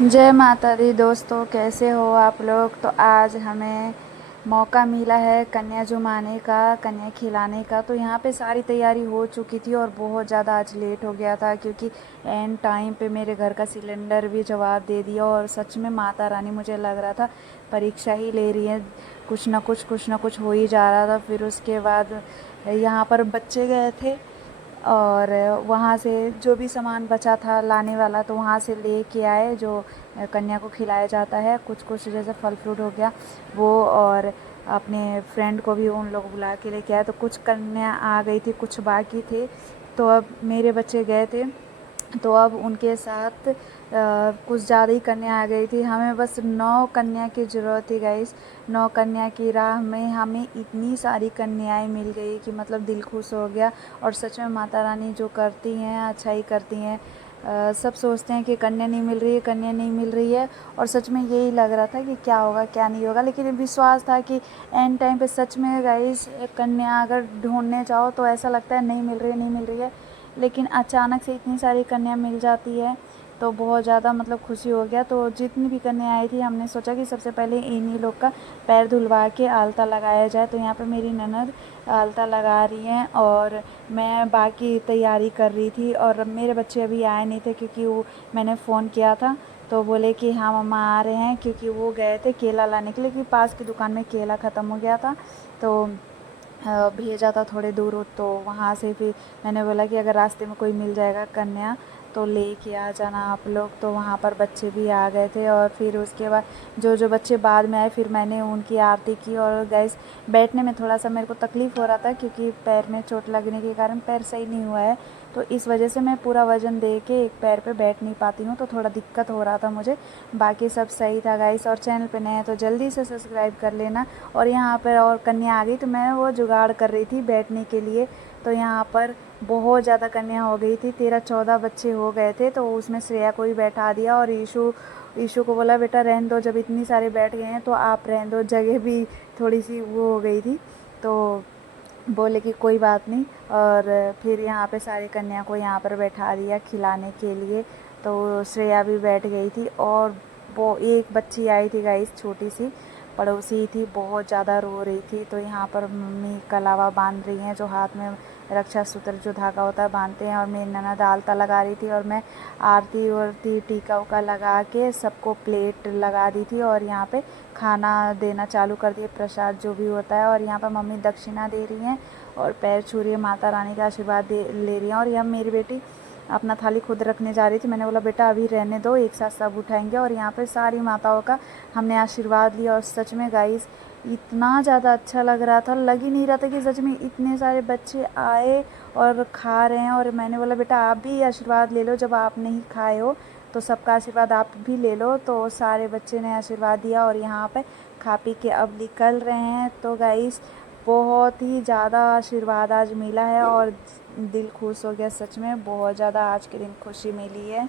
जय माता दी दोस्तों, कैसे हो आप लोग। तो आज हमें मौका मिला है कन्या जुमाने का, कन्या खिलाने का। तो यहाँ पे सारी तैयारी हो चुकी थी और बहुत ज़्यादा आज लेट हो गया था क्योंकि एंड टाइम पे मेरे घर का सिलेंडर भी जवाब दे दिया। और सच में माता रानी, मुझे लग रहा था परीक्षा ही ले रही है, कुछ ना कुछ हो ही जा रहा था। फिर उसके बाद यहाँ पर बच्चे गए थे और वहाँ से जो भी सामान बचा था लाने वाला, तो वहाँ से ले के आए जो कन्या को खिलाया जाता है। कुछ कुछ जैसे फल फ्रूट हो गया वो, और अपने फ्रेंड को भी उन लोग बुला के लेके आए। तो कुछ कन्या आ गई थी, कुछ बाकी थे। तो अब मेरे बच्चे गए थे, तो अब उनके साथ कुछ ज़्यादा ही कन्या आ गई थी। हमें बस 9 कन्या की ज़रूरत थी गाइस। 9 कन्या की राह में हमें इतनी सारी कन्याएं मिल गई कि मतलब दिल खुश हो गया। और सच में माता रानी जो करती हैं अच्छा ही करती हैं। सब सोचते हैं कि कन्या नहीं मिल रही है, कन्या नहीं मिल रही है। और सच में यही लग रहा था कि क्या होगा क्या नहीं होगा, लेकिन विश्वास था कि एंड टाइम पे सच में गाइस कन्या अगर ढूंढने जाओ तो ऐसा लगता है नहीं मिल रही है, नहीं मिल रही है। लेकिन अचानक से इतनी सारी कन्या मिल जाती है तो बहुत ज़्यादा मतलब खुशी हो गया। तो जितनी भी कन्या आई थी हमने सोचा कि सबसे पहले इन्हीं लोग का पैर धुलवा के आलता लगाया जाए। तो यहाँ पे मेरी ननद आलता लगा रही हैं और मैं बाकी तैयारी कर रही थी। और मेरे बच्चे अभी आए नहीं थे क्योंकि वो मैंने फ़ोन किया था तो बोले कि हाँ मम्मा आ रहे हैं, क्योंकि वो गए थे केला लाने के लिए, क्योंकि पास की दुकान में केला ख़त्म हो गया था। तो भेजा था थोड़े दूर, तो वहाँ से फिर मैंने बोला कि अगर रास्ते में कोई मिल जाएगा कन्या तो लेके आ जाना आप लोग। तो वहाँ पर बच्चे भी आ गए थे और फिर उसके बाद जो जो बच्चे बाद में आए फिर मैंने उनकी आरती की। और गैस बैठने में थोड़ा सा मेरे को तकलीफ़ हो रहा था क्योंकि पैर में चोट लगने के कारण पैर सही नहीं हुआ है। तो इस वजह से मैं पूरा वज़न दे के एक पैर पे बैठ नहीं पाती हूँ, तो थोड़ा दिक्कत हो रहा था मुझे। बाकी सब सही था गाइस। और चैनल पे नए हैं तो जल्दी से सब्सक्राइब कर लेना। और यहाँ पर और कन्या आ गई तो मैं वो जुगाड़ कर रही थी बैठने के लिए। तो यहाँ पर बहुत ज़्यादा कन्या हो गई थी, 13-14 बच्चे हो गए थे। तो उसमें श्रेया को भी बैठा दिया और ईशु ईशु को बोला बेटा रहने दो, जब इतनी सारे बैठ गए हैं तो आप रहने दो। जगह भी थोड़ी सी वो हो गई थी तो बोले कि कोई बात नहीं। और फिर यहाँ पे सारी कन्या को यहाँ पर बैठा दिया खिलाने के लिए। तो श्रेया भी बैठ गई थी। और वो एक बच्ची आई थी गाइस, छोटी सी पड़ोसी थी, बहुत ज़्यादा रो रही थी। तो यहाँ पर मम्मी कलावा बांध रही हैं, जो हाथ में रक्षा सूत्र जो धागा होता है बांधते हैं। और मेरी ननद आलता लगा रही थी और मैं आरती वारती टीका उका लगा के सबको प्लेट लगा दी थी। और यहाँ पे खाना देना चालू कर दिए, प्रसाद जो भी होता है। और यहाँ पर मम्मी दक्षिणा दे रही हैं और पैर छू रही है, माता रानी का आशीर्वाद दे ले रही हैं। और यह मेरी बेटी अपना थाली खुद रखने जा रही थी। मैंने बोला बेटा अभी रहने दो, एक साथ सब उठाएंगे। और यहाँ पे सारी माताओं का हमने आशीर्वाद लिया। और सच में गाइस इतना ज़्यादा अच्छा लग रहा था, लग ही नहीं रहा था कि सच में इतने सारे बच्चे आए और खा रहे हैं। और मैंने बोला बेटा आप भी आशीर्वाद ले लो, जब आप नहीं खाए हो तो सबका आशीर्वाद आप भी ले लो। तो सारे बच्चे ने आशीर्वाद दिया और यहाँ पे खा पी के अब निकल रहे हैं। तो गाइस बहुत ही ज़्यादा आशीर्वाद आज मिला है और दिल खुश हो गया। सच में बहुत ज़्यादा आज के दिन खुशी मिली है।